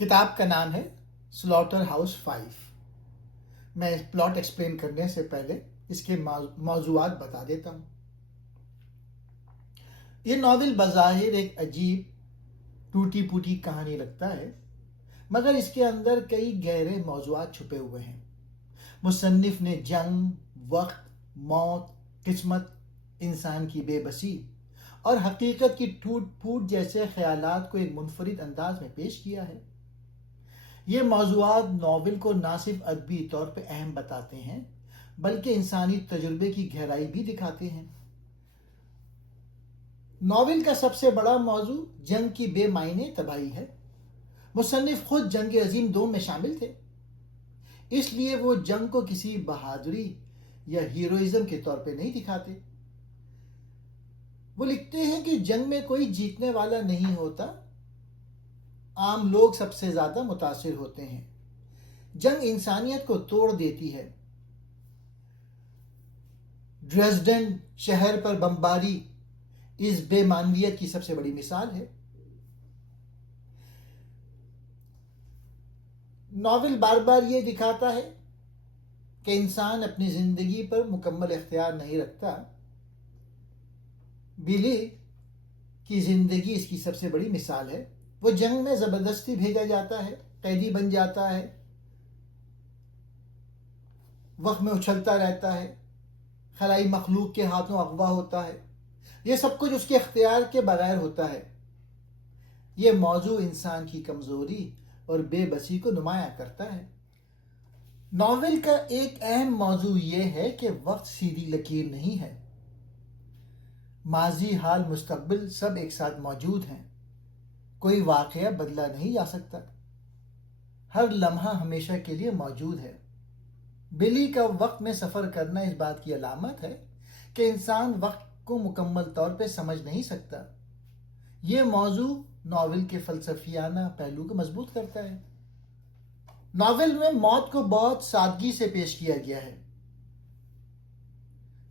کتاب کا نام ہے سلاٹر ہاؤس 5۔ میں پلاٹ ایکسپلین کرنے سے پہلے اس کے موضوعات بتا دیتا ہوں۔ یہ ناول بظاہر ایک عجیب ٹوٹی پھوٹی کہانی لگتا ہے، مگر اس کے اندر کئی گہرے موضوعات چھپے ہوئے ہیں۔ مصنف نے جنگ، وقت، موت، قسمت، انسان کی بے بسی اور حقیقت کی ٹوٹ پھوٹ جیسے خیالات کو ایک منفرد انداز میں پیش کیا ہے۔ یہ موضوعات ناول کو نہ صرف ادبی طور پہ اہم بتاتے ہیں بلکہ انسانی تجربے کی گہرائی بھی دکھاتے ہیں۔ ناول کا سب سے بڑا موضوع جنگ کی بے معنی تباہی ہے۔ مصنف خود جنگ عظیم 2 میں شامل تھے، اس لیے وہ جنگ کو کسی بہادری یا ہیروئزم کے طور پہ نہیں دکھاتے۔ وہ لکھتے ہیں کہ جنگ میں کوئی جیتنے والا نہیں ہوتا، عام لوگ سب سے زیادہ متاثر ہوتے ہیں۔ جنگ انسانیت کو توڑ دیتی ہے۔ ڈریزڈن شہر پر بمباری اس بے معنویت کی سب سے بڑی مثال ہے۔ ناول بار بار یہ دکھاتا ہے کہ انسان اپنی زندگی پر مکمل اختیار نہیں رکھتا۔ بلی کی زندگی اس کی سب سے بڑی مثال ہے۔ وہ جنگ میں زبردستی بھیجا جاتا ہے، قیدی بن جاتا ہے، وقت میں اچھلتا رہتا ہے، خلائی مخلوق کے ہاتھوں اغوا ہوتا ہے۔ یہ سب کچھ اس کے اختیار کے بغیر ہوتا ہے۔ یہ موضوع انسان کی کمزوری اور بے بسی کو نمایاں کرتا ہے۔ ناول کا ایک اہم موضوع یہ ہے کہ وقت سیدھی لکیر نہیں ہے۔ ماضی، حال، مستقبل سب ایک ساتھ موجود ہیں۔ کوئی واقعہ بدلا نہیں جا سکتا۔ ہر لمحہ ہمیشہ کے لیے موجود ہے۔ بلی کا وقت میں سفر کرنا اس بات کی علامت ہے کہ انسان وقت کو مکمل طور پہ سمجھ نہیں سکتا۔ یہ موضوع ناول کے فلسفیانہ پہلو کو مضبوط کرتا ہے۔ ناول میں موت کو بہت سادگی سے پیش کیا گیا ہے۔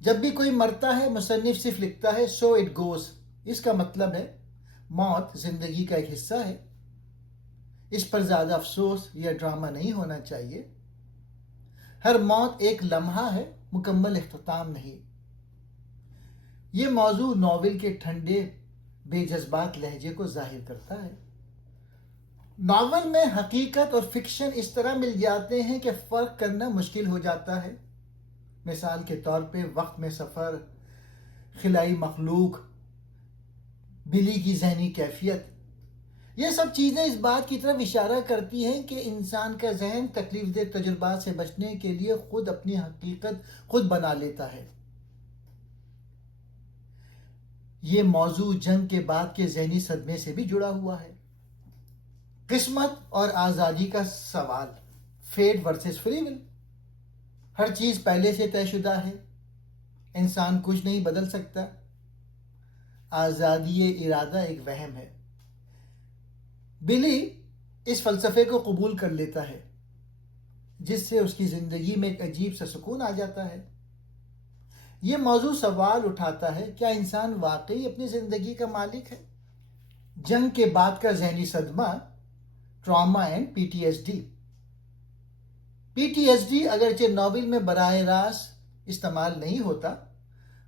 جب بھی کوئی مرتا ہے، مصنف صرف لکھتا ہے "سو اٹ گوز"۔ اس کا مطلب ہے موت زندگی کا ایک حصہ ہے۔ اس پر زیادہ افسوس یا ڈرامہ نہیں ہونا چاہیے۔ ہر موت ایک لمحہ ہے، مکمل اختتام نہیں۔ یہ موضوع ناول کے ٹھنڈے، بے جذبات لہجے کو ظاہر کرتا ہے۔ ناول میں حقیقت اور فکشن اس طرح مل جاتے ہیں کہ فرق کرنا مشکل ہو جاتا ہے۔ مثال کے طور پہ وقت میں سفر، خلائی مخلوق، بلی کی ذہنی کیفیت، یہ سب چیزیں اس بات کی طرف اشارہ کرتی ہیں کہ انسان کا ذہن تکلیف دہ تجربات سے بچنے کے لیے خود اپنی حقیقت خود بنا لیتا ہے۔ یہ موضوع جنگ کے بعد کے ذہنی صدمے سے بھی جڑا ہوا ہے۔ قسمت اور آزادی کا سوال، فیٹ ورسز فری ول۔ ہر چیز پہلے سے طے شدہ ہے، انسان کچھ نہیں بدل سکتا۔ آزادی ارادہ ایک وہم ہے۔ بلی اس فلسفے کو قبول کر لیتا ہے، جس سے اس کی زندگی میں ایک عجیب سا سکون آ جاتا ہے۔ یہ موضوع سوال اٹھاتا ہے، کیا انسان واقعی اپنی زندگی کا مالک ہے؟ جنگ کے بعد کا ذہنی صدمہ، trauma and P T S D. P T S D اگرچہ ناول میں براہ راست استعمال نہیں ہوتا،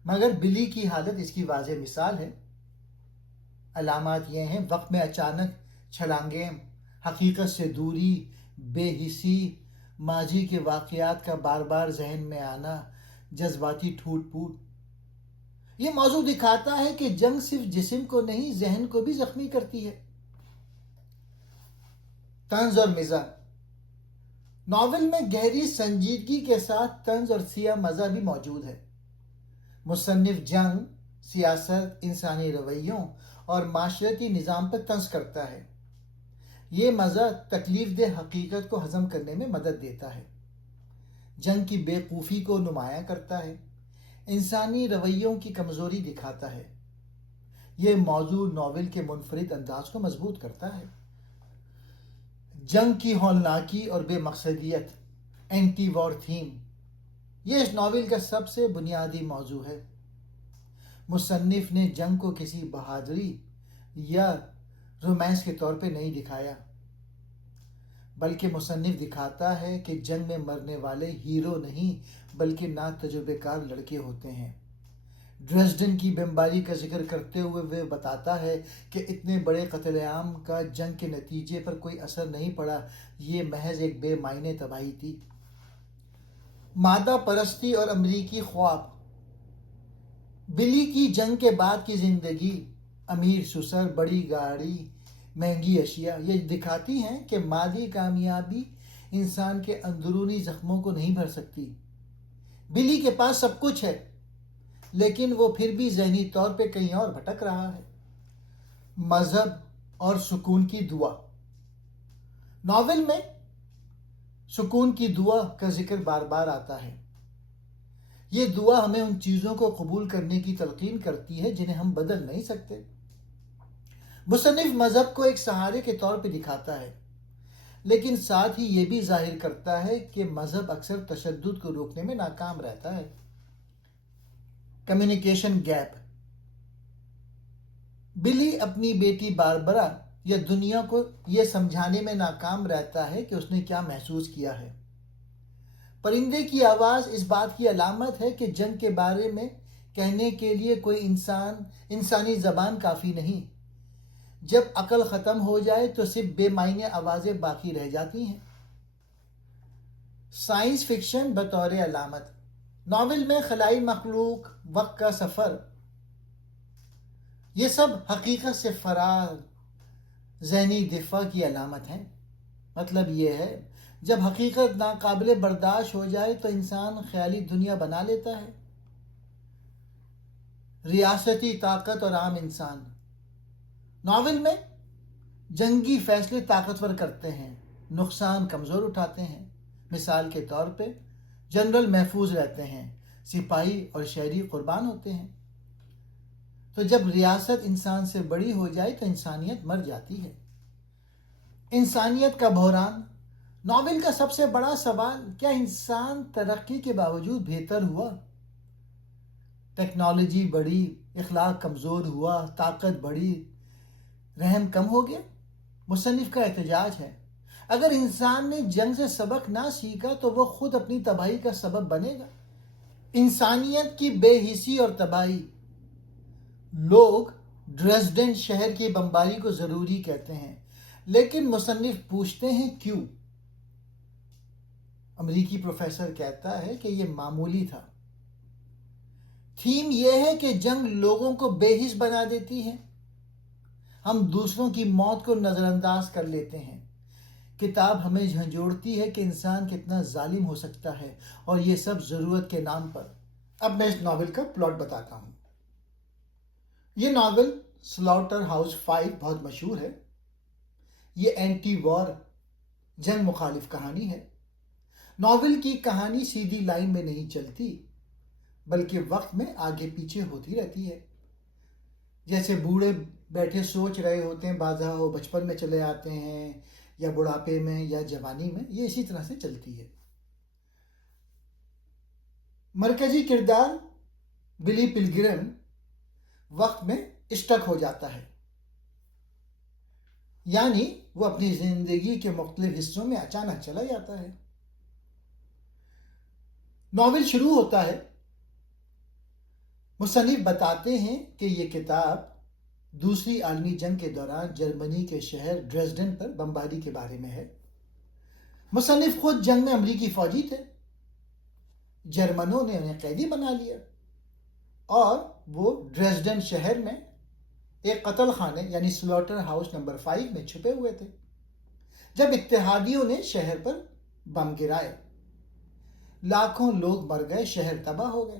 مگر بلی کی حالت اس کی واضح مثال ہے۔ علامات یہ ہیں: وقت میں اچانک چھلانگیں، حقیقت سے دوری، بے حسی، ماضی کے واقعات کا بار بار ذہن میں آنا، جذباتی ٹوٹ پھوٹ۔ یہ موضوع دکھاتا ہے کہ جنگ صرف جسم کو نہیں، ذہن کو بھی زخمی کرتی ہے۔ طنز اور مزاح۔ ناول میں گہری سنجیدگی کے ساتھ طنز اور سیاہ مزاح بھی موجود ہے۔ مصنف جنگ، سیاست، انسانی رویوں اور معاشرتی نظام پر طنز کرتا ہے۔ یہ مزاح تکلیف دہ حقیقت کو ہضم کرنے میں مدد دیتا ہے، جنگ کی بے وقوفی کو نمایاں کرتا ہے، انسانی رویوں کی کمزوری دکھاتا ہے۔ یہ موضوع ناول کے منفرد انداز کو مضبوط کرتا ہے۔ جنگ کی ہولناکی اور بے مقصدیت، اینٹی وار تھیم، یہ اس ناول کا سب سے بنیادی موضوع ہے۔ مصنف نے جنگ کو کسی بہادری یا رومانس کے طور پہ نہیں دکھایا۔ بلکہ مصنف دکھاتا ہے کہ جنگ میں مرنے والے ہیرو نہیں بلکہ ناتجربہ کار لڑکے ہوتے ہیں۔ ڈریسڈن کی بمباری کا ذکر کرتے ہوئے وہ بتاتا ہے کہ اتنے بڑے قتل عام کا جنگ کے نتیجے پر کوئی اثر نہیں پڑا، یہ محض ایک بے معنی تباہی تھی۔ مادہ پرستی اور امریکی خواب۔ بلی کی جنگ کے بعد کی زندگی، امیر سسر، بڑی گاڑی، مہنگی اشیاء، یہ دکھاتی ہیں کہ مادی کامیابی انسان کے اندرونی زخموں کو نہیں بھر سکتی۔ بلی کے پاس سب کچھ ہے لیکن وہ پھر بھی ذہنی طور پہ کہیں اور بھٹک رہا ہے۔ مذہب اور سکون کی دعا۔ ناول میں سکون کی دعا کا ذکر بار بار آتا ہے۔ یہ دعا ہمیں ان چیزوں کو قبول کرنے کی تلقین کرتی ہے جنہیں ہم بدل نہیں سکتے۔ مصنف مذہب کو ایک سہارے کے طور پہ دکھاتا ہے، لیکن ساتھ ہی یہ بھی ظاہر کرتا ہے کہ مذہب اکثر تشدد کو روکنے میں ناکام رہتا ہے۔ Communication gap. بلی اپنی بیٹی باربرا یا دنیا کو یہ سمجھانے میں ناکام رہتا ہے کہ اس نے کیا محسوس کیا ہے۔ پرندے کی آواز اس بات کی علامت ہے کہ جنگ کے بارے میں کہنے کے لیے کوئی انسانی زبان کافی نہیں۔ جب عقل ختم ہو جائے تو صرف بے معنی آوازیں باقی رہ جاتی ہیں۔ سائنس فکشن بطور علامت۔ ناول میں خلائی مخلوق، وقت کا سفر، یہ سب حقیقت سے فرار، ذہنی دفاع کی علامت ہیں۔ مطلب یہ ہے جب حقیقت ناقابل برداشت ہو جائے تو انسان خیالی دنیا بنا لیتا ہے۔ ریاستی طاقت اور عام انسان۔ ناول میں جنگی فیصلے طاقتور کرتے ہیں، نقصان کمزور اٹھاتے ہیں۔ مثال کے طور پہ جنرل محفوظ رہتے ہیں، سپاہی اور شہری قربان ہوتے ہیں۔ تو جب ریاست انسان سے بڑی ہو جائے تو انسانیت مر جاتی ہے۔ انسانیت کا بحران۔ ناول کا سب سے بڑا سوال، کیا انسان ترقی کے باوجود بہتر ہوا؟ ٹیکنالوجی بڑھی، اخلاق کمزور ہوا، طاقت بڑھی، رحم کم ہو گیا؟ مصنف کا احتجاج ہے، اگر انسان نے جنگ سے سبق نہ سیکھا تو وہ خود اپنی تباہی کا سبب بنے گا۔ انسانیت کی بے حسی اور تباہی۔ لوگ ڈریسڈن شہر کی بمباری کو ضروری کہتے ہیں، لیکن مصنف پوچھتے ہیں کیوں؟ امریکی پروفیسر کہتا ہے کہ یہ معمولی تھا۔ تھیم یہ ہے کہ جنگ لوگوں کو بے حس بنا دیتی ہے، ہم دوسروں کی موت کو نظر انداز کر لیتے ہیں۔ کتاب ہمیں جھنجھوڑتی ہے کہ انسان کتنا ظالم ہو سکتا ہے، اور یہ سب ضرورت کے نام پر۔ اب میں اس ناول کا پلاٹ بتاتا ہوں۔ یہ ناول سلاٹر ہاؤس 5 بہت مشہور ہے۔ یہ اینٹی وار، جنگ مخالف کہانی ہے۔ ناول کی کہانی سیدھی لائن میں نہیں چلتی، بلکہ وقت میں آگے پیچھے ہوتی رہتی ہے۔ جیسے بوڑھے بیٹھے سوچ رہے ہوتے ہیں، بعضا وہ بچپن میں چلے آتے ہیں یا بڑھاپے میں یا جوانی میں، یہ اسی طرح سے چلتی ہے۔ مرکزی کردار بلی پلگرم وقت میں اسٹک ہو جاتا ہے، یعنی وہ اپنی زندگی کے مختلف حصوں میں اچانک چلا جاتا ہے۔ ناول شروع ہوتا ہے، مصنف بتاتے ہیں کہ یہ کتاب دوسری عالمی جنگ کے دوران جرمنی کے شہر ڈریسڈن پر بمباری کے بارے میں ہے۔ مصنف خود جنگ میں امریکی فوجی تھے، جرمنوں نے انہیں قیدی بنا لیا اور وہ ڈریسڈن شہر میں ایک قتل خانے یعنی سلاٹر ہاؤس نمبر 5 میں چھپے ہوئے تھے جب اتحادیوں نے شہر پر بم گرائے۔ لاکھوں لوگ مر گئے، شہر تباہ ہو گئے۔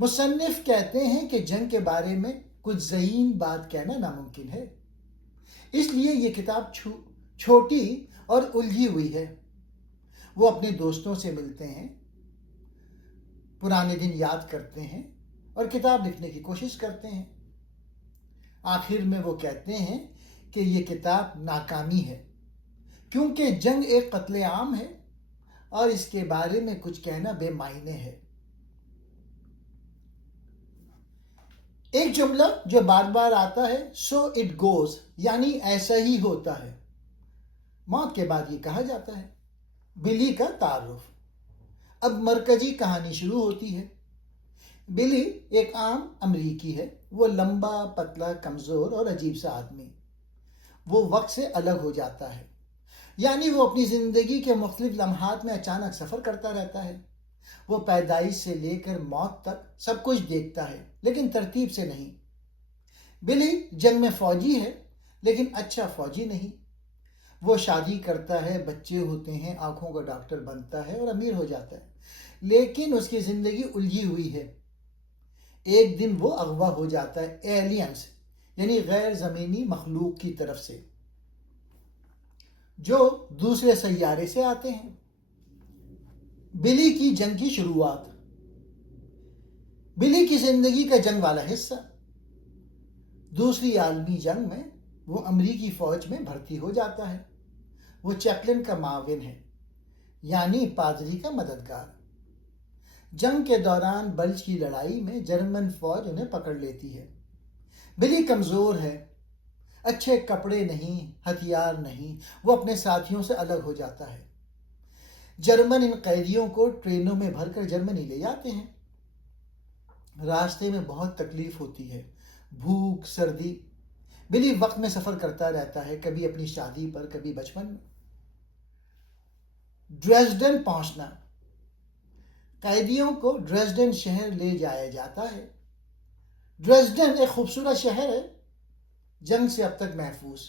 مصنف کہتے ہیں کہ جنگ کے بارے میں کچھ ذہین بات کہنا ناممکن ہے، اس لیے یہ کتاب چھوٹی اور الجھی ہوئی ہے۔ وہ اپنے دوستوں سے ملتے ہیں، پرانے دن یاد کرتے ہیں اور کتاب لکھنے کی کوشش کرتے ہیں۔ آخر میں وہ کہتے ہیں کہ یہ کتاب ناکامی ہے کیونکہ جنگ ایک قتل عام ہے اور اس کے بارے میں کچھ کہنا بے معنی ہے۔ ایک جملہ جو بار بار آتا ہے، سو اٹ گوز، یعنی ایسا ہی ہوتا ہے۔ موت کے بعد یہ کہا جاتا ہے۔ بلی کا تعارف۔ اب مرکزی کہانی شروع ہوتی ہے۔ بلی ایک عام امریکی ہے۔ وہ لمبا، پتلا، کمزور اور عجیب سا آدمی۔ وہ وقت سے الگ ہو جاتا ہے، یعنی وہ اپنی زندگی کے مختلف لمحات میں اچانک سفر کرتا رہتا ہے۔ وہ پیدائش سے لے کر موت تک سب کچھ دیکھتا ہے، لیکن ترتیب سے نہیں۔ بلی جنگ میں فوجی ہے، لیکن اچھا فوجی نہیں۔ وہ شادی کرتا ہے، بچے ہوتے ہیں، آنکھوں کا ڈاکٹر بنتا ہے اور امیر ہو جاتا ہے، لیکن اس کی زندگی الجھی ہوئی ہے۔ ایک دن وہ اغوا ہو جاتا ہے ایلینز، یعنی غیر زمینی مخلوق کی طرف سے، جو دوسرے سیارے سے آتے ہیں۔ بلی کی جنگ کی شروعات۔ بلی کی زندگی کا جنگ والا حصہ۔ دوسری عالمی جنگ میں وہ امریکی فوج میں بھرتی ہو جاتا ہے۔ وہ چیپلن کا معاون ہے، یعنی پادری کا مددگار۔ جنگ کے دوران بلج کی لڑائی میں جرمن فوج انہیں پکڑ لیتی ہے۔ بلی کمزور ہے، اچھے کپڑے نہیں، ہتھیار نہیں، وہ اپنے ساتھیوں سے الگ ہو جاتا ہے۔ جرمن ان قیدیوں کو ٹرینوں میں بھر کر جرمنی لے جاتے ہیں۔ راستے میں بہت تکلیف ہوتی ہے، بھوک، سردی۔ بلی وقت میں سفر کرتا رہتا ہے، کبھی اپنی شادی پر، کبھی بچپن میں۔ ڈریسڈن پہنچنا۔ قیدیوں کو ڈریسڈن شہر لے جایا جاتا ہے۔ ڈریسڈن ایک خوبصورت شہر ہے، جنگ سے اب تک محفوظ۔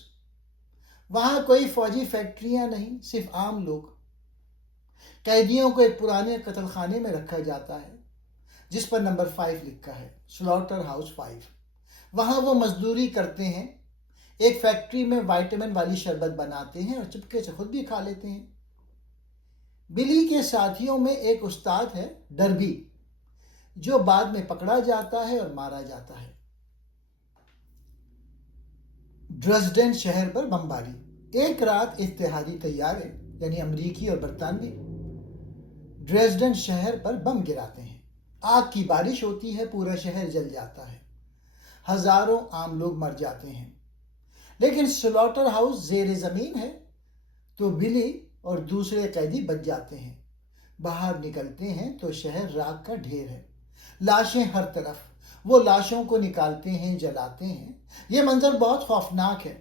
وہاں کوئی فوجی فیکٹریاں نہیں، صرف عام لوگ۔ قیدیوں کو ایک پرانے قتل خانے میں رکھا جاتا ہے، جس پر نمبر 5 لکھا ہے، سلاٹر ہاؤس 5۔ وہاں وہ مزدوری کرتے ہیں، ایک فیکٹری میں وائٹامن والی شربت بناتے ہیں اور چپکے سے خود بھی کھا لیتے ہیں۔ بلی کے ساتھیوں میں ایک استاد ہے، ڈربی، جو بعد میں پکڑا جاتا ہے اور مارا جاتا ہے۔ ڈریسڈن شہر پر بمباری۔ ایک رات اتحادی طیارے، یعنی امریکی اور برطانوی، ڈریسڈن شہر پر بم گراتے ہیں۔ آگ کی بارش ہوتی ہے، پورا شہر جل جاتا ہے، ہزاروں عام لوگ مر جاتے ہیں۔ لیکن سلاٹر ہاؤس زیر زمین ہے، تو بلی اور دوسرے قیدی بچ جاتے ہیں۔ باہر نکلتے ہیں تو شہر راکھ کا ڈھیر ہے، لاشیں ہر طرف۔ وہ لاشوں کو نکالتے ہیں، جلاتے ہیں۔ یہ منظر بہت خوفناک ہے۔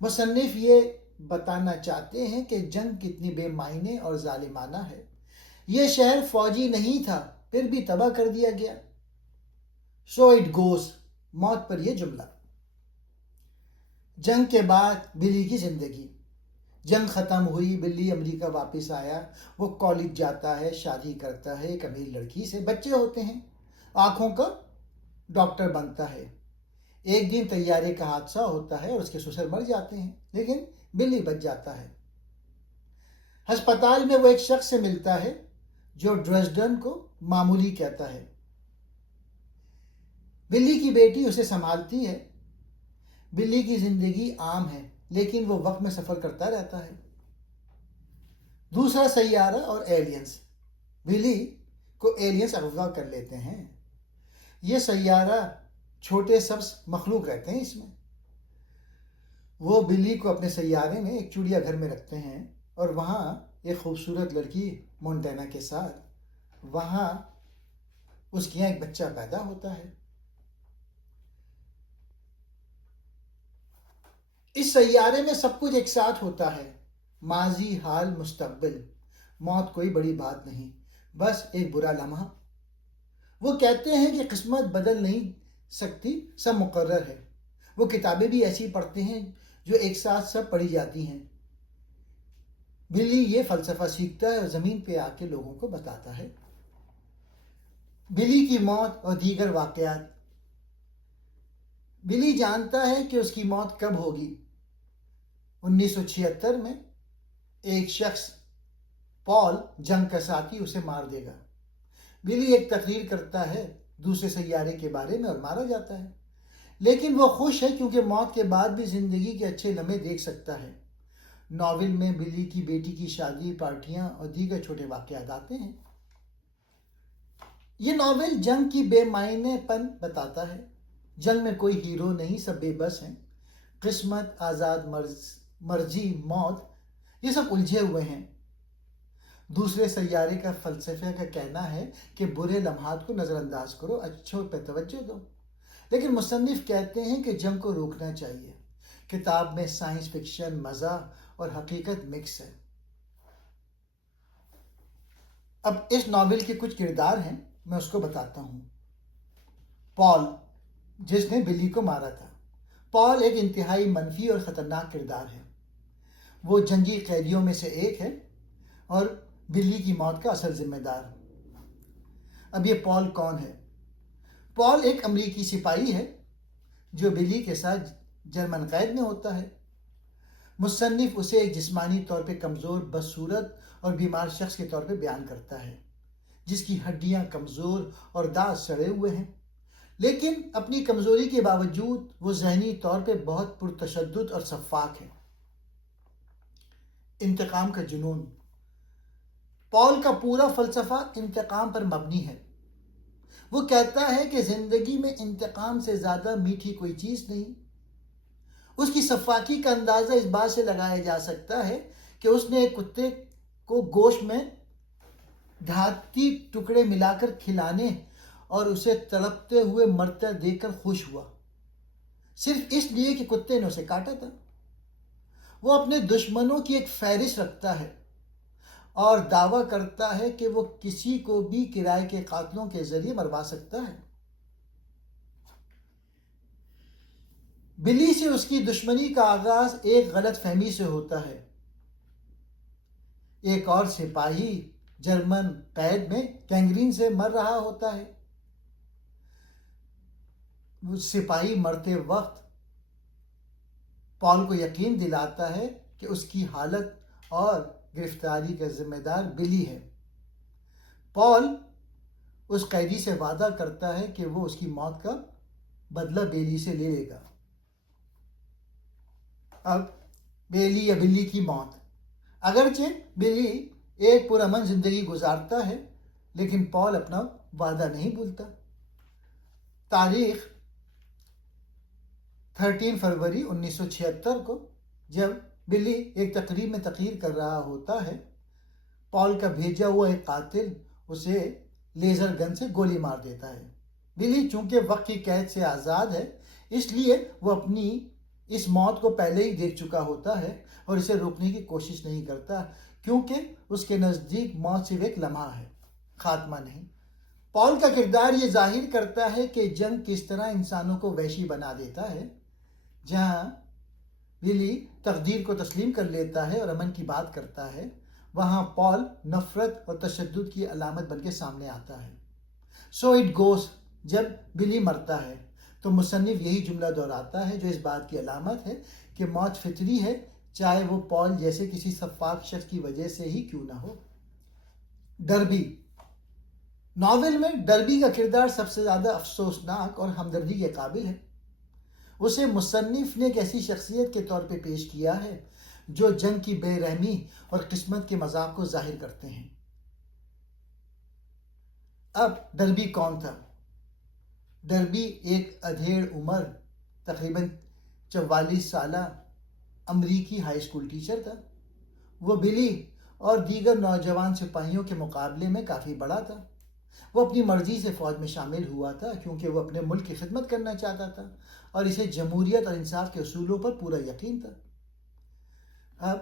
مصنف یہ بتانا چاہتے ہیں کہ جنگ کتنی بے معنی اور ظالمانہ ہے۔ یہ شہر فوجی نہیں تھا، پھر بھی تباہ کر دیا گیا۔ So it goes. موت پر یہ جملہ۔ جنگ کے بعد بلی کی زندگی۔ جنگ ختم ہوئی، بلی امریکہ واپس آیا۔ وہ کالج جاتا ہے، شادی کرتا ہے، ایک امیر لڑکی سے بچے ہوتے ہیں، آنکھوں کا ڈاکٹر بنتا ہے۔ ایک دن طیارے کا حادثہ ہوتا ہے اور اس کے سسر مر جاتے ہیں، لیکن بلی بچ جاتا ہے۔ ہسپتال میں وہ ایک شخص سے ملتا ہے جو ڈریسڈن کو معمولی کہتا ہے۔ بلی کی بیٹی اسے سنبھالتی ہے۔ بلی کی زندگی عام ہے، لیکن وہ وقت میں سفر کرتا رہتا ہے۔ دوسرا سیارہ اور ایلینز۔ بلی کو ایلینز اغوا کر لیتے ہیں۔ یہ سیارہ چھوٹے سبز مخلوق رہتے ہیں اس میں۔ وہ بلی کو اپنے سیارے میں ایک چڑیا گھر میں رکھتے ہیں اور وہاں ایک خوبصورت لڑکی مونٹینا کے ساتھ، وہاں اس کے یہاں ایک بچہ پیدا ہوتا ہے۔ اس سیارے میں سب کچھ ایک ساتھ ہوتا ہے، ماضی، حال، مستقبل۔ موت کوئی بڑی بات نہیں، بس ایک برا لمحہ۔ وہ کہتے ہیں کہ قسمت بدل نہیں سکتی، سب مقرر ہے۔ وہ کتابیں بھی ایسی پڑھتے ہیں جو ایک ساتھ سب پڑھی جاتی ہیں۔ بلی یہ فلسفہ سیکھتا ہے اور زمین پہ آ کے لوگوں کو بتاتا ہے۔ بلی کی موت اور دیگر واقعات۔ بلی جانتا ہے کہ اس کی موت کب ہوگی۔ 1976 میں ایک شخص، پال، جنگ کا ساتھی، اسے مار دے گا۔ بلی ایک تقریر کرتا ہے دوسرے سیارے کے بارے میں اور مارا جاتا ہے، لیکن وہ خوش ہے کیونکہ موت کے بعد بھی زندگی کے اچھے لمحے دیکھ سکتا ہے۔ ناول میں بلی کی بیٹی کی شادی، پارٹیاں اور دیگر چھوٹے واقعات آتے ہیں۔ یہ ناول جنگ کی بے معنی پن بتاتا ہے۔ جنگ میں کوئی ہیرو نہیں، سب بے بس ہیں۔ قسمت، آزاد مرضی، موت، یہ سب الجھے ہوئے ہیں۔ دوسرے سیارے کا فلسفہ کا کہنا ہے کہ برے لمحات کو نظر انداز کرو، اچھوں پہ توجہ دو، لیکن مصنف کہتے ہیں کہ جنگ کو روکنا چاہیے۔ کتاب میں سائنس فکشن، مزاح اور حقیقت مکس ہے۔ اب اس ناول کے کچھ کردار ہیں، میں اس کو بتاتا ہوں۔ پال، جس نے بلی کو مارا تھا۔ پال ایک انتہائی منفی اور خطرناک کردار ہے۔ وہ جنگی قیدیوں میں سے ایک ہے اور بلی کی موت کا اصل ذمہ دار۔ اب یہ پال کون ہے؟ پال ایک امریکی سپاہی ہے جو بلی کے ساتھ جرمن قید میں ہوتا ہے۔ مصنف اسے ایک جسمانی طور پہ کمزور، بدصورت اور بیمار شخص کے طور پہ بیان کرتا ہے، جس کی ہڈیاں کمزور اور دانت سڑے ہوئے ہیں، لیکن اپنی کمزوری کے باوجود وہ ذہنی طور پہ بہت پرتشدد اور سفاک ہے۔ انتقام کا جنون۔ پال کا پورا فلسفہ انتقام پر مبنی ہے۔ وہ کہتا ہے کہ زندگی میں انتقام سے زیادہ میٹھی کوئی چیز نہیں۔ اس کی سفاکی کا اندازہ اس بات سے لگایا جا سکتا ہے کہ اس نے ایک کتے کو گوشت میں دھاتی ٹکڑے ملا کر کھلانے اور اسے تڑپتے ہوئے مرتے دیکھ کر خوش ہوا، صرف اس لیے کہ کتے نے اسے کاٹا تھا۔ وہ اپنے دشمنوں کی ایک فہرست رکھتا ہے اور دعویٰ کرتا ہے کہ وہ کسی کو بھی کرائے کے قاتلوں کے ذریعے مروا سکتا ہے۔ بلی سے اس کی دشمنی کا آغاز ایک غلط فہمی سے ہوتا ہے۔ ایک اور سپاہی جرمن قید میں گینگرین سے مر رہا ہوتا ہے۔ وہ سپاہی مرتے وقت پال کو یقین دلاتا ہے کہ اس کی حالت اور گرفتاری کا ذمہ دار بلی ہے۔ پال اس قیدی سے وعدہ کرتا ہے کہ وہ اس کی موت کا بدلہ بیلی سے لے لے گا۔ اب بیلی یا بلی کی موت۔ اگرچہ بلی ایک پرامن زندگی گزارتا ہے، لیکن پال اپنا وعدہ نہیں بھولتا۔ تاریخ 13 فروری 1976 کو جب بلی ایک تقریب میں تقریر کر رہا ہوتا ہے، پال کا بھیجا ہوا ایک قاتل اسے لیزر گن سے گولی مار دیتا ہے۔ بلی چونکہ وقت کی قید سے آزاد ہے، اس لیے وہ اپنی اس موت کو پہلے ہی دیکھ چکا ہوتا ہے اور اسے روکنے کی کوشش نہیں کرتا، کیونکہ اس کے نزدیک موت صرف ایک لمحہ ہے، خاتمہ نہیں۔ پال کا کردار یہ ظاہر کرتا ہے کہ جنگ کس طرح انسانوں کو وحشی بنا دیتا ہے۔ جہاں بلی تقدیر کو تسلیم کر لیتا ہے اور امن کی بات کرتا ہے، وہاں پال نفرت اور تشدد کی علامت بن کے سامنے آتا ہے۔ سو اٹ گوز، جب بلی مرتا ہے تو مصنف یہی جملہ دہراتا ہے جو اس بات کی علامت ہے کہ موت فطری ہے، چاہے وہ پال جیسے کسی سفاک شخص کی وجہ سے ہی کیوں نہ ہو۔ ڈربی۔ ناول میں ڈربی کا کردار سب سے زیادہ افسوسناک اور ہمدردی کے قابل ہے۔ اسے مصنف نے ایک ایسی شخصیت کے طور پہ پیش کیا ہے جو جنگ کی بے رحمی اور قسمت کے مذاق کو ظاہر کرتے ہیں۔ اب ڈربی کون تھا؟ ڈربی ایک ادھیڑ عمر، تقریباً 44 سالہ امریکی ہائی اسکول ٹیچر تھا۔ وہ بلی اور دیگر نوجوان سپاہیوں کے مقابلے میں کافی بڑا تھا۔ وہ اپنی مرضی سے فوج میں شامل ہوا تھا کیونکہ وہ اپنے ملک کی خدمت کرنا چاہتا تھا اور اسے جمہوریت اور انصاف کے اصولوں پر پورا یقین تھا۔ اب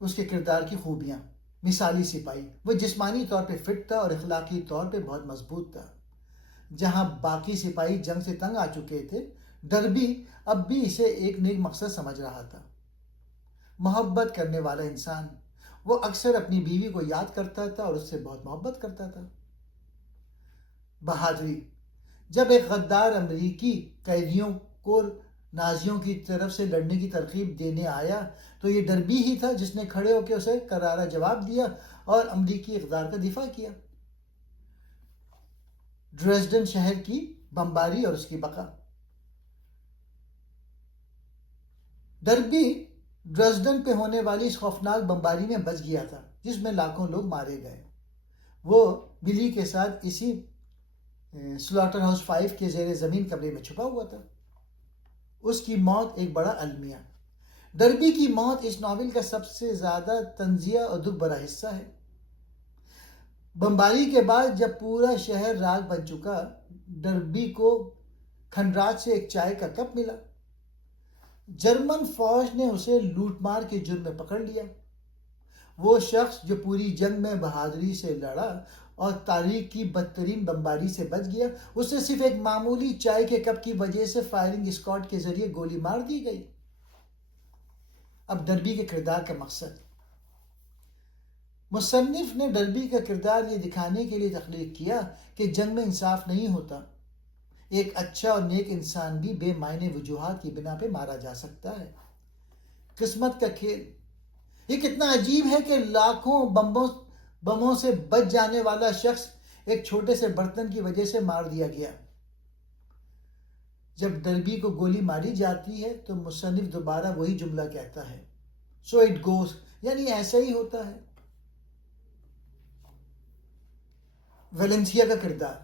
اس کے کردار کی خوبیاں۔ مثالی سپاہی۔ وہ جسمانی طور پہ فٹ تھا اور اخلاقی طور پہ بہت مضبوط تھا۔ جہاں باقی سپاہی جنگ سے تنگ آ چکے تھے، ڈربی اب بھی اسے ایک نیک مقصد سمجھ رہا تھا۔ محبت کرنے والا انسان۔ وہ اکثر اپنی بیوی کو یاد کرتا تھا اور اس سے بہت محبت کرتا تھا۔ بہادری۔ جب ایک غدار امریکی قیدیوں کو نازیوں کی طرف سے لڑنے کی ترغیب دینے آیا تو یہ ڈربی ہی تھا جس نے کھڑے ہو کے اسے کرارا جواب دیا اور امریکی اقدار کا دفاع کیا۔ ڈریسڈن شہر کی بمباری اور اس کی بقا۔ ڈربی ڈریسڈن پہ ہونے والی اس خوفناک بمباری میں بچ گیا تھا جس میں لاکھوں لوگ مارے گئے۔ وہ بلی کے ساتھ اسی سلاٹر ہاؤس 5 کے زیر زمین کمرے میں چھپا ہوا تھا۔ اس کی موت ایک بڑا المیہ۔ ڈربی کی موت اس ناول کا سب سے زیادہ تنزیہ اور دکھ بھرا حصہ ہے۔ بمباری کے بعد جب پورا شہر راکھ بن چکا، ڈربی کو کھنڈرات سے ایک چائے کا کپ ملا۔ جرمن فوج نے اسے لوٹ مار کے جرم میں پکڑ لیا۔ وہ شخص جو پوری جنگ میں بہادری سے لڑا اور تاریخ کی بدترین بمباری سے بچ گیا، اسے صرف ایک معمولی چائے کے کپ کی وجہ سے فائرنگ اسکواڈ کے ذریعے گولی مار دی گئی۔ اب ڈربی کے کردار کا مقصد۔ مصنف نے ڈربی کا کردار یہ دکھانے کے لیے تخلیق کیا کہ جنگ میں انصاف نہیں ہوتا۔ ایک اچھا اور نیک انسان بھی بے معنی وجوہات کی بنا پہ مارا جا سکتا ہے۔ قسمت کا کھیل۔ یہ کتنا عجیب ہے کہ لاکھوں بموں سے بچ جانے والا شخص ایک چھوٹے سے برتن کی وجہ سے مار دیا گیا۔ جب ڈربی کو گولی ماری جاتی ہے تو مصنف دوبارہ وہی جملہ کہتا ہے، سو اٹ گوز، یعنی ایسا ہی ہوتا ہے۔ ویلنسیا کا کردار۔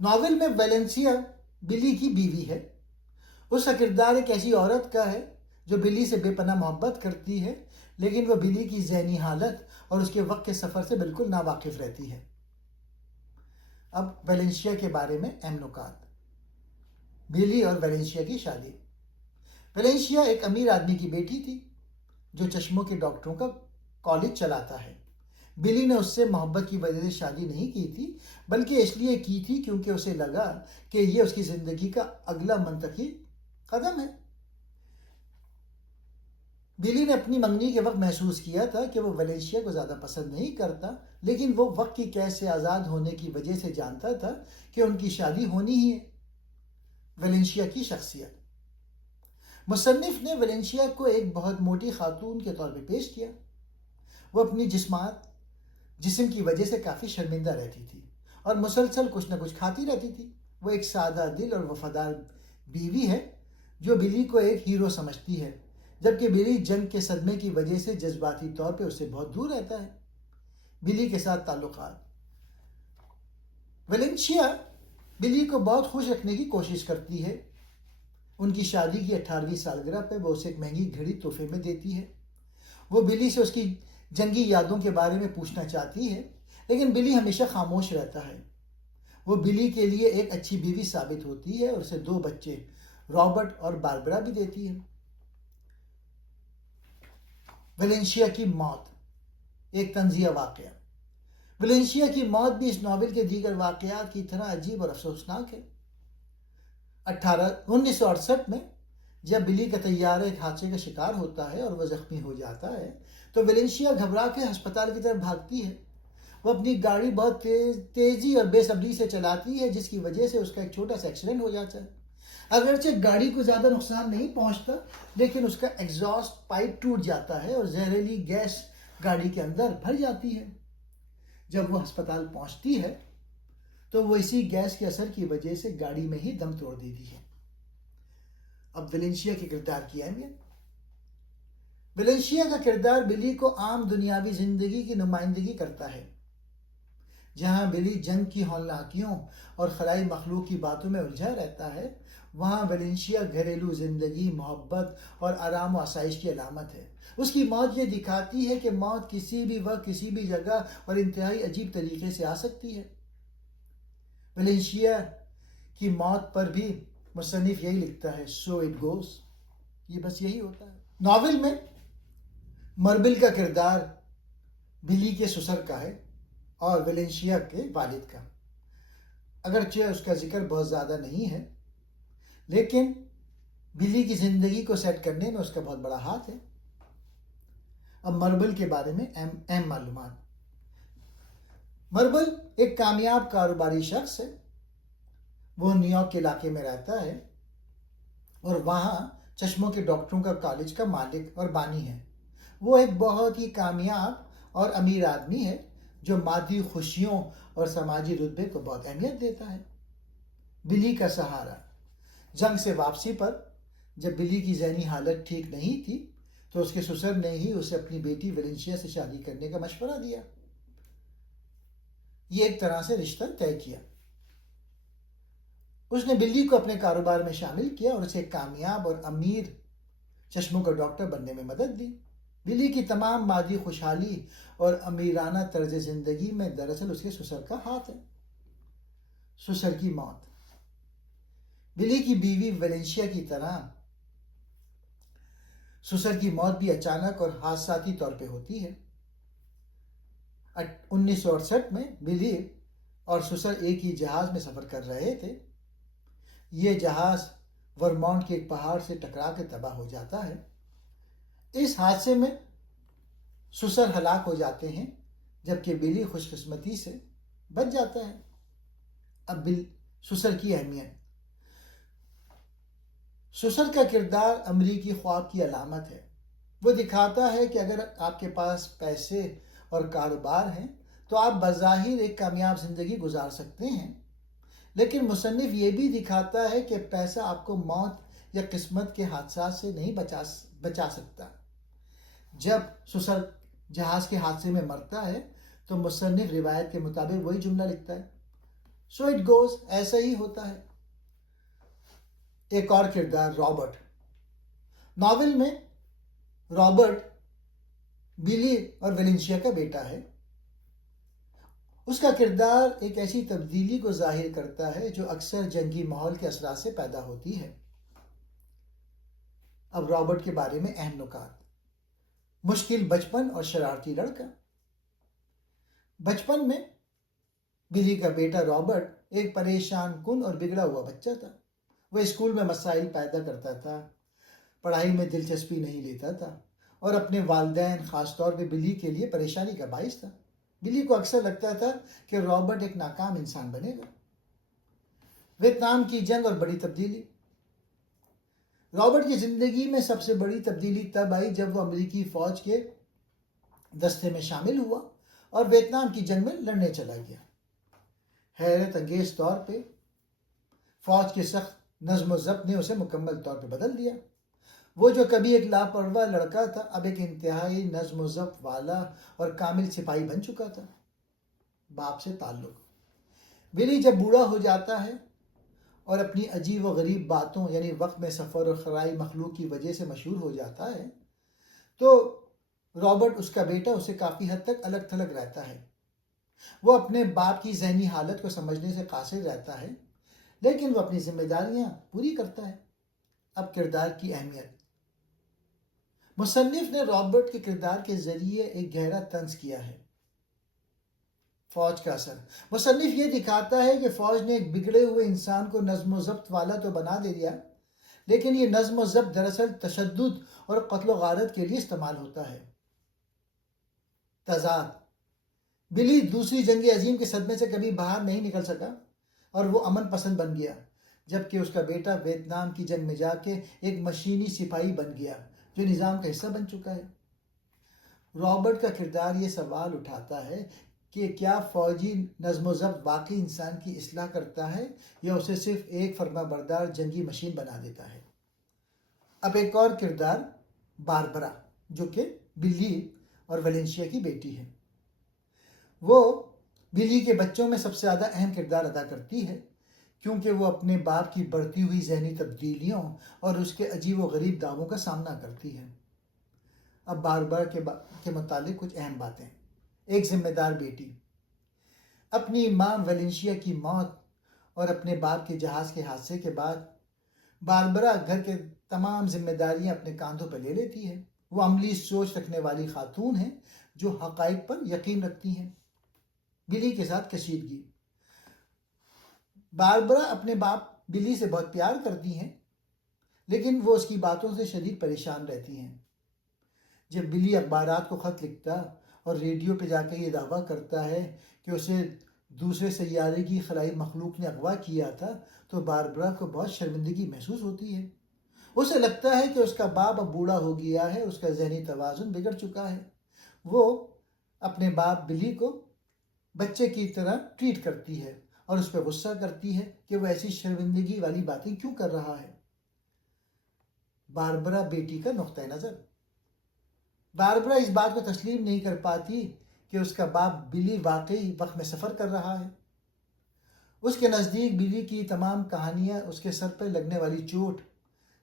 ناول میں ویلنسیا بلی کی بیوی ہے۔ اس کا کردار ایک ایسی عورت کا ہے جو بلی سے بے پناہ محبت کرتی ہے، لیکن وہ بلی کی ذہنی حالت اور اس کے وقت کے سفر سے بالکل ناواقف رہتی ہے۔ اب ویلنسیا کے بارے میں اہم نکات۔ بلی اور ویلنسیا کی شادی۔ ویلنسیا ایک امیر آدمی کی بیٹی تھی جو چشموں کے ڈاکٹروں کا کالج چلاتا ہے۔ بلی نے اس سے محبت کی وجہ سے شادی نہیں کی تھی، بلکہ اس لیے کی تھی کیونکہ اسے لگا کہ یہ اس کی زندگی کا اگلا منطقی قدم ہے۔ بلی نے اپنی منگنی کے وقت محسوس کیا تھا کہ وہ ویلنسیا کو زیادہ پسند نہیں کرتا، لیکن وہ وقت کی قید سے آزاد ہونے کی وجہ سے جانتا تھا کہ ان کی شادی ہونی ہی ہے۔ ویلنسیا کی شخصیت۔ مصنف نے ویلنسیا کو ایک بہت موٹی خاتون کے طور پہ پیش کیا۔ وہ اپنی جسم کی وجہ سے کافی شرمندہ رہتی تھی اور مسلسل کچھ نہ کچھ کھاتی رہتی تھی۔ وہ ایک سادہ دل اور وفادار بیوی ہے جو بلی کو ایک ہیرو سمجھتی ہے، جبکہ بلی جنگ کے صدمے کی وجہ سے جذباتی طور پہ اس سے بہت دور رہتا ہے۔ بلی کے ساتھ تعلقات۔ ویلنسیا بلی کو بہت خوش رکھنے کی کوشش کرتی ہے۔ ان کی شادی کی 18ویں سالگرہ پہ وہ اسے ایک مہنگی گھڑی تحفے میں دیتی ہے۔ وہ بلی سے اس کی جنگی یادوں کے بارے میں پوچھنا چاہتی ہے، لیکن بلی ہمیشہ خاموش رہتا ہے۔ وہ بلی کے لیے ایک اچھی بیوی ثابت ہوتی ہے اور اسے 2 بچے رابرٹ اور باربرا بھی دیتی ہے۔ ویلنسیا کی موت، ایک طنزیہ واقعہ۔ ویلنسیا کی موت بھی اس ناول کے دیگر واقعات کی طرح عجیب اور افسوسناک ہے۔ 1968 میں جب بلی کا طیارہ ایک حادثے کا شکار ہوتا ہے اور وہ زخمی ہو جاتا ہے تو ویلنسیا گھبرا کے ہسپتال کی طرف بھاگتی ہے۔ وہ اپنی گاڑی بہت تیزی اور بے صبری سے چلاتی ہے، جس کی وجہ سے اس کا ایک چھوٹا سا ایکسیڈنٹ ہو جاتا ہے۔ اگرچہ گاڑی کو زیادہ نقصان نہیں پہنچتا، لیکن اس کا ایگزاسٹ پائپ ٹوٹ جاتا ہے اور زہریلی گیس گاڑی کے اندر بھر جاتی ہے۔ جب وہ ہسپتال پہنچتی ہے تو وہ اسی گیس کے اثر کی وجہ سے گاڑی میں ہی دم توڑ دیتی ہے۔ اب ویلنسیا کے کردار کی اہمیت۔ ویلنسیا کا کردار بلی کو عام دنیاوی زندگی کی نمائندگی کرتا ہے۔ جہاں بلی جنگ کی ہولناکیوں اور خلائی مخلوق کی باتوں میں الجھا رہتا ہے، وہاں ویلنسیا گھریلو زندگی، محبت اور آرام و آسائش کی علامت ہے۔ اس کی موت یہ دکھاتی ہے کہ موت کسی بھی وقت، کسی بھی جگہ اور انتہائی عجیب طریقے سے آ سکتی ہے۔ ویلنسیا کی موت پر بھی مصنف یہی لکھتا ہے، سو اٹ گوز، یہ بس یہی ہوتا ہے۔ ناول میں مربل کا کردار بلی کے سسر کا ہے اور ویلنسیا کے والد کا۔ اگرچہ اس کا ذکر بہت زیادہ نہیں ہے، لیکن بلی کی زندگی کو سیٹ کرنے میں اس کا بہت بڑا ہاتھ ہے۔ اب مربل کے بارے میں اہم معلومات۔ مربل ایک کامیاب کاروباری شخص ہے۔ وہ نیو یارک کے علاقے میں رہتا ہے اور وہاں چشموں کے ڈاکٹروں کا کالج کا مالک اور بانی ہے۔ وہ ایک بہت ہی کامیاب اور امیر آدمی ہے جو مادی خوشیوں اور سماجی رتبے کو بہت اہمیت دیتا ہے۔ بلی کا سہارا۔ جنگ سے واپسی پر جب بلی کی ذہنی حالت ٹھیک نہیں تھی تو اس کے سسر نے ہی اسے اپنی بیٹی ویلنسیا سے شادی کرنے کا مشورہ دیا۔ یہ ایک طرح سے رشتہ طے کیا۔ اس نے بلی کو اپنے کاروبار میں شامل کیا اور اسے ایک کامیاب اور امیر چشموں کا ڈاکٹر بننے میں مدد دی۔ بلی کی تمام مادی خوشحالی اور امیرانہ طرز زندگی میں دراصل اس کے سسر کا ہاتھ ہے۔ سسر کی موت۔ بلی کی بیوی ویلنسیا کی طرح سسر کی موت بھی اچانک اور حادثاتی طور پہ ہوتی ہے۔ 1968 میں بلی اور سسر ایک ہی جہاز میں سفر کر رہے تھے۔ یہ جہاز ورمونٹ کے ایک پہاڑ سے ٹکرا کے تباہ ہو جاتا ہے۔ اس حادثے میں سسر ہلاک ہو جاتے ہیں جبکہ بلی خوش قسمتی سے بچ جاتا ہے۔ اب سسر کی اہمیت۔ سسر کا کردار امریکی خواب کی علامت ہے۔ وہ دکھاتا ہے کہ اگر آپ کے پاس پیسے اور کاروبار ہیں تو آپ بظاہر ایک کامیاب زندگی گزار سکتے ہیں، لیکن مصنف یہ بھی دکھاتا ہے کہ پیسہ آپ کو موت یا قسمت کے حادثات سے نہیں بچا سکتا۔ جب سسر جہاز کے حادثے میں مرتا ہے تو مصنف روایت کے مطابق وہی جملہ لکھتا ہے، سو اٹ گوز، ایسا ہی ہوتا ہے۔ ایک اور کردار رابرٹ۔ ناول میں رابرٹ بلی اور ویلنسیا کا بیٹا ہے۔ اس کا کردار ایک ایسی تبدیلی کو ظاہر کرتا ہے جو اکثر جنگی ماحول کے اثرات سے پیدا ہوتی ہے۔ اب رابرٹ کے بارے میں اہم نکات۔ مشکل بچپن اور شرارتی لڑکا۔ بچپن میں بلی کا بیٹا رابرٹ ایک پریشان کن اور بگڑا ہوا بچہ تھا۔ وہ اسکول میں مسائل پیدا کرتا تھا، پڑھائی میں دلچسپی نہیں لیتا تھا اور اپنے والدین خاص طور پہ بلی کے لیے پریشانی کا باعث تھا۔ بلی کو اکثر لگتا تھا کہ رابرٹ ایک ناکام انسان بنے گا۔ ویتنام کی جنگ اور بڑی تبدیلی۔ رابرٹ کی زندگی میں سب سے بڑی تبدیلی تب آئی جب وہ امریکی فوج کے دستے میں شامل ہوا اور ویتنام کی جنگ میں لڑنے چلا گیا۔ حیرت انگیز طور پہ فوج کے سخت نظم و ضبط نے اسے مکمل طور پہ بدل دیا۔ وہ جو کبھی ایک لاپرواہ لڑکا تھا اب ایک انتہائی نظم و ضبط والا اور کامل سپاہی بن چکا تھا۔ باپ سے تعلق۔ بلی جب بوڑھا ہو جاتا ہے اور اپنی عجیب و غریب باتوں یعنی وقت میں سفر اور خرائی مخلوق کی وجہ سے مشہور ہو جاتا ہے تو رابرٹ اس کا بیٹا اسے کافی حد تک الگ تھلگ رہتا ہے۔ وہ اپنے باپ کی ذہنی حالت کو سمجھنے سے قاصر رہتا ہے لیکن وہ اپنی ذمہ داریاں پوری کرتا ہے۔ اب کردار کی اہمیت۔ مصنف نے رابرٹ کے کردار کے ذریعے ایک گہرا طنز کیا ہے۔ فوج کا اثر۔ مصنف یہ دکھاتا ہے کہ فوج نے ایک بگڑے ہوئے انسان کو نظم و ضبط والا تو بنا دے دیا لیکن یہ نظم و ضبط دراصل تشدد اور قتل و غارت کے لیے استعمال ہوتا ہے۔ تضاد۔ بلی دوسری جنگ عظیم کے صدمے سے کبھی باہر نہیں نکل سکا اور وہ امن پسند بن گیا جبکہ اس کا بیٹا ویتنام کی جنگ میں جا کے ایک مشینی سپاہی بن گیا جو نظام کا حصہ بن چکا ہے۔ رابرٹ کا کردار یہ سوال اٹھاتا ہے کہ کیا فوجی نظم و ضبط واقعی انسان کی اصلاح کرتا ہے یا اسے صرف ایک فرما بردار جنگی مشین بنا دیتا ہے۔ اب ایک اور کردار باربرا جو کہ بلی اور ویلنسیا کی بیٹی ہے۔ وہ بلی کے بچوں میں سب سے زیادہ اہم کردار ادا کرتی ہے کیونکہ وہ اپنے باپ کی بڑھتی ہوئی ذہنی تبدیلیوں اور اس کے عجیب و غریب دعووں کا سامنا کرتی ہے۔ اب باربرا کے متعلق کچھ اہم باتیں۔ ایک ذمہ دار بیٹی۔ اپنی ماں ویلنسیا کی موت اور اپنے باپ کے جہاز کے حادثے کے بعد باربرا گھر کے تمام ذمہ داریاں اپنے کاندھوں پر لے لیتی ہے۔ وہ عملی سوچ رکھنے والی خاتون ہیں جو حقائق پر یقین رکھتی ہیں۔ بلی کے ساتھ کشیدگی۔ باربرا اپنے باپ بلی سے بہت پیار کرتی ہیں لیکن وہ اس کی باتوں سے شدید پریشان رہتی ہیں۔ جب بلی اخبارات کو خط لکھتا اور ریڈیو پہ جا کے یہ دعویٰ کرتا ہے کہ اسے دوسرے سیارے کی خلائی مخلوق نے اغوا کیا تھا تو باربرا کو بہت شرمندگی محسوس ہوتی ہے۔ اسے لگتا ہے کہ اس کا باپ اب بوڑھا ہو گیا ہے، اس کا ذہنی توازن بگڑ چکا ہے۔ وہ اپنے باپ بلی کو بچے کی طرح ٹریٹ کرتی ہے اور اس پہ غصہ کرتی ہے کہ وہ ایسی شرمندگی والی باتیں کیوں کر رہا ہے۔ باربرا بیٹی کا نقطہ نظر۔ باربرا اس بات کو تسلیم نہیں کر پاتی کہ اس کا باپ بلی واقعی وقت میں سفر کر رہا ہے۔ اس کے نزدیک بلی کی تمام کہانیاں اس کے سر پر لگنے والی چوٹ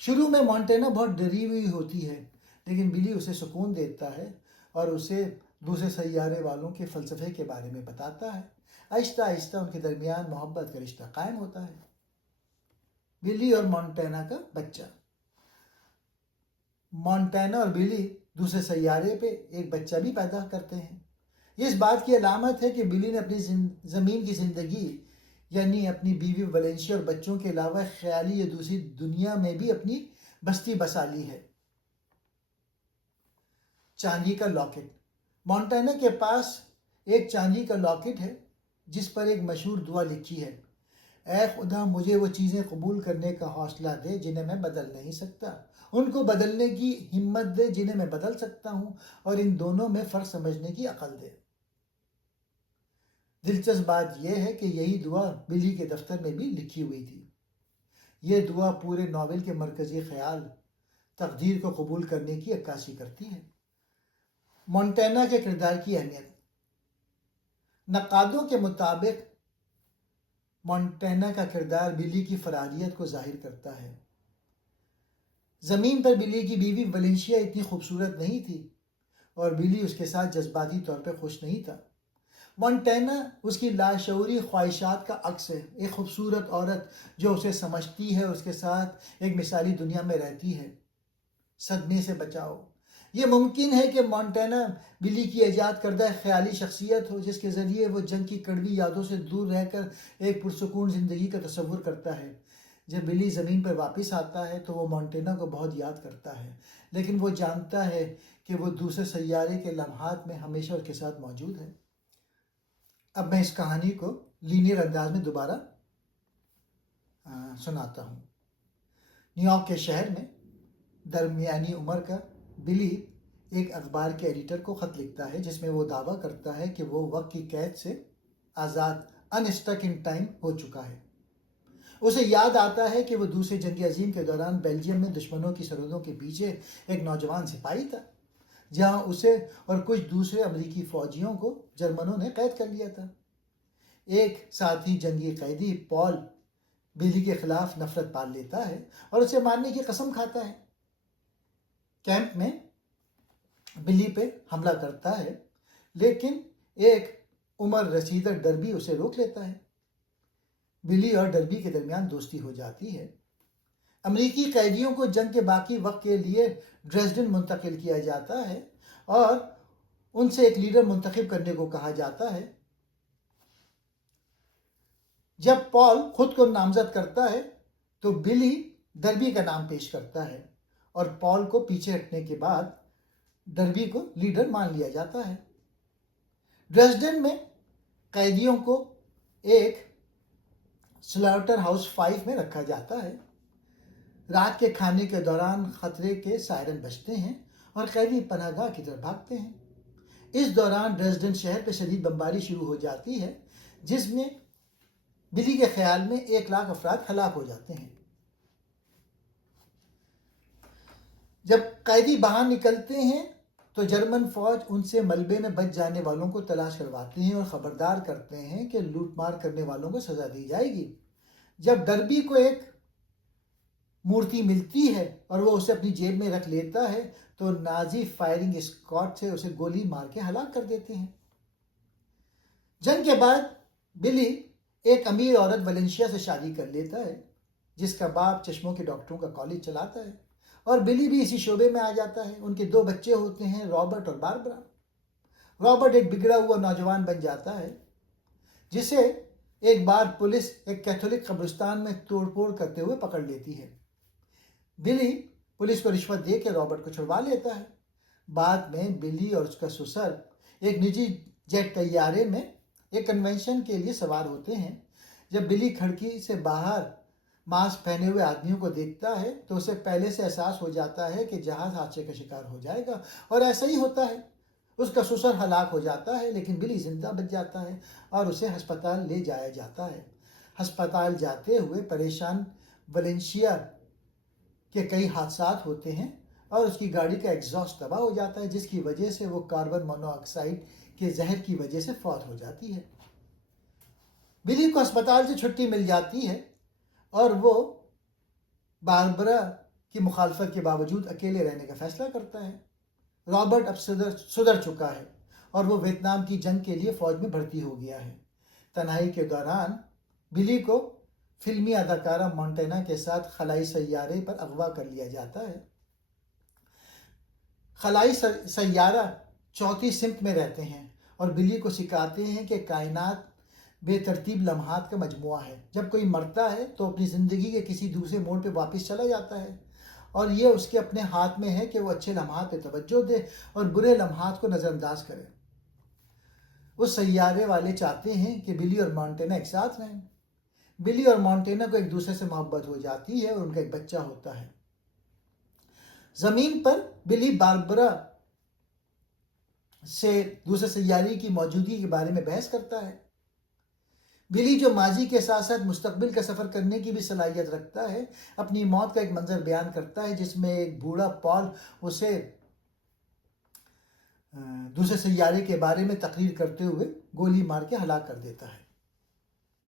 شروع میں مونٹینا بہت ڈری ہوئی ہوتی ہے، لیکن بلی اسے سکون دیتا ہے اور اسے دوسرے سیارے والوں کے فلسفے کے بارے میں بتاتا ہے۔ آہستہ آہستہ ان کے درمیان محبت کا رشتہ قائم ہوتا ہے۔ بلی اور مونٹینا کا بچہ۔ مونٹینا اور بلی دوسرے سیارے پہ ایک بچہ بھی پیدا کرتے ہیں۔ یہ اس بات کی علامت ہے کہ بلی نے اپنی زمین کی زندگی یعنی اپنی بیوی ویلنسیا اور بچوں کے علاوہ خیالی یا دوسری دنیا میں بھی اپنی بستی بسا لی ہے۔ چاندی کا لاکٹ۔ مونٹینا کے پاس ایک چاندی کا لاکٹ ہے جس پر ایک مشہور دعا لکھی ہے: اے خدا مجھے وہ چیزیں قبول کرنے کا حوصلہ دے جنہیں میں بدل نہیں سکتا، ان کو بدلنے کی ہمت دے جنہیں میں بدل سکتا ہوں، اور ان دونوں میں فرق سمجھنے کی عقل دے۔ دلچسپ بات یہ ہے کہ یہی دعا بلی کے دفتر میں بھی لکھی ہوئی تھی۔ یہ دعا پورے ناول کے مرکزی خیال تقدیر کو قبول کرنے کی عکاسی کرتی ہے۔ مونٹینا کے کردار کی اہمیت۔ نقادوں کے مطابق مونٹینا کا کردار بلی کی فرادیت کو ظاہر کرتا ہے۔ زمین پر بلی کی بیوی ویلنسیا اتنی خوبصورت نہیں تھی اور بلی اس کے ساتھ جذباتی طور پہ خوش نہیں تھا۔ مونٹینا اس کی لاشعوری خواہشات کا عکس ہے، ایک خوبصورت عورت جو اسے سمجھتی ہے اور اس کے ساتھ ایک مثالی دنیا میں رہتی ہے۔ صدمے سے بچاؤ۔ یہ ممکن ہے کہ مونٹینا بلی کی ایجاد کردہ خیالی شخصیت ہو جس کے ذریعے وہ جنگ کی کڑوی یادوں سے دور رہ کر ایک پرسکون زندگی کا تصور کرتا ہے۔ جب بلی زمین پر واپس آتا ہے تو وہ مونٹینا کو بہت یاد کرتا ہے، لیکن وہ جانتا ہے کہ وہ دوسرے سیارے کے لمحات میں ہمیشہ اس کے ساتھ موجود ہے۔ اب میں اس کہانی کو لینئر انداز میں دوبارہ سناتا ہوں۔ نیو یارک کے شہر میں درمیانی عمر کا بلی ایک اخبار کے ایڈیٹر کو خط لکھتا ہے جس میں وہ دعویٰ کرتا ہے کہ وہ وقت کی قید سے آزاد انسٹک ان ٹائم ہو چکا ہے۔ اسے یاد آتا ہے کہ وہ دوسرے جنگ عظیم کے دوران بیلجیم میں دشمنوں کی سرحدوں کے پیچھے ایک نوجوان سپاہی تھا، جہاں اسے اور کچھ دوسرے امریکی فوجیوں کو جرمنوں نے قید کر لیا تھا۔ ایک ساتھی جنگی قیدی پال بلی کے خلاف نفرت پال لیتا ہے اور اسے مارنے کی قسم کھاتا ہے۔ کیمپ میں بلی پہ حملہ کرتا ہے، لیکن ایک عمر رسیدہ ڈربی اسے روک لیتا ہے۔ بلی اور ڈربی کے درمیان دوستی ہو جاتی ہے۔ امریکی قیدیوں کو جنگ کے باقی وقت کے لیے ڈریسڈن منتقل کیا جاتا ہے اور ان سے ایک لیڈر منتخب کرنے کو کہا جاتا ہے۔ جب پال خود کو نامزد کرتا ہے تو بلی ڈربی کا نام پیش کرتا ہے اور پال کو پیچھے ہٹنے کے بعد ڈربی کو لیڈر مان لیا جاتا ہے۔ ڈریسڈن میں قیدیوں کو ایک سلاٹر ہاؤس 5 میں رکھا جاتا ہے۔ رات کے کھانے کے دوران خطرے کے سائرن بجتے ہیں اور قیدی پناہ گاہ کی طرف بھاگتے ہیں۔ اس دوران ڈریسڈن شہر پہ شدید بمباری شروع ہو جاتی ہے جس میں بلی کے خیال میں 1,00,000 افراد ہلاک ہو جاتے ہیں۔ جب قیدی باہر نکلتے ہیں تو جرمن فوج ان سے ملبے میں بچ جانے والوں کو تلاش کرواتے ہیں اور خبردار کرتے ہیں کہ لوٹ مار کرنے والوں کو سزا دی جائے گی۔ جب ڈربی کو ایک مورتی ملتی ہے اور وہ اسے اپنی جیب میں رکھ لیتا ہے تو نازی فائرنگ اسکواڈ سے اسے گولی مار کے ہلاک کر دیتے ہیں۔ جنگ کے بعد بلی ایک امیر عورت ویلنسیا سے شادی کر لیتا ہے جس کا باپ چشموں کے ڈاکٹروں کا کالج چلاتا ہے، اور بلی بھی اسی شعبے میں آ جاتا ہے۔ ان کے 2 بچے ہوتے ہیں، رابرٹ اور باربرا۔ رابرٹ ایک بگڑا ہوا نوجوان بن جاتا ہے جسے ایک بار پولیس ایک کیتھولک قبرستان میں توڑ پھوڑ کرتے ہوئے پکڑ لیتی ہے۔ بلی پولیس کو رشوت دے کے رابرٹ کو چھڑوا لیتا ہے۔ بعد میں بلی اور اس کا سسر ایک نجی جیٹ طیارے میں ایک کنونشن کے لیے سوار ہوتے ہیں۔ جب بلی کھڑکی سے باہر ماسک پہنے ہوئے آدمیوں کو دیکھتا ہے تو اسے پہلے سے احساس ہو جاتا ہے کہ جہاز حادثے کا شکار ہو جائے گا، اور ایسا ہی ہوتا ہے۔ اس کا سسر ہلاک ہو جاتا ہے لیکن بلی زندہ بچ جاتا ہے اور اسے ہسپتال لے جایا جاتا ہے۔ ہسپتال جاتے ہوئے پریشان ویلنسیا کے کئی حادثات ہوتے ہیں اور اس کی گاڑی کا ایگزاسٹ تباہ ہو جاتا ہے جس کی وجہ سے وہ کاربن مونو آکسائڈ کے زہر کی وجہ سے فوت ہو جاتی ہے۔ بلی کو ہسپتال سے چھٹی مل جاتی ہے اور وہ باربرا کی مخالفت کے باوجود اکیلے رہنے کا فیصلہ کرتا ہے۔ رابرٹ اب سدھر چکا ہے اور وہ ویتنام کی جنگ کے لیے فوج میں بھرتی ہو گیا ہے۔ تنہائی کے دوران بلی کو فلمی اداکارہ مونٹینا کے ساتھ خلائی سیارے پر اغوا کر لیا جاتا ہے۔ خلائی سیارہ چوتھی سمت میں رہتے ہیں اور بلی کو سکھاتے ہیں کہ کائنات بے ترتیب لمحات کا مجموعہ ہے۔ جب کوئی مرتا ہے تو اپنی زندگی کے کسی دوسرے موڑ پہ واپس چلا جاتا ہے اور یہ اس کے اپنے ہاتھ میں ہے کہ وہ اچھے لمحات پہ توجہ دے اور برے لمحات کو نظر انداز کرے۔ اس سیارے والے چاہتے ہیں کہ بلی اور مونٹینا ایک ساتھ رہیں۔ بلی اور مونٹینا کو ایک دوسرے سے محبت ہو جاتی ہے اور ان کا ایک بچہ ہوتا ہے۔ زمین پر بلی باربرا سے دوسرے سیارے کی موجودگی کے بارے میں بحث کرتا ہے۔ بلی جو ماضی کے ساتھ ساتھ مستقبل کا سفر کرنے کی بھی صلاحیت رکھتا ہے، اپنی موت کا ایک منظر بیان کرتا ہے جس میں ایک بوڑھا پال اسے دوسرے سیارے کے بارے میں تقریر کرتے ہوئے گولی مار کے ہلاک کر دیتا ہے۔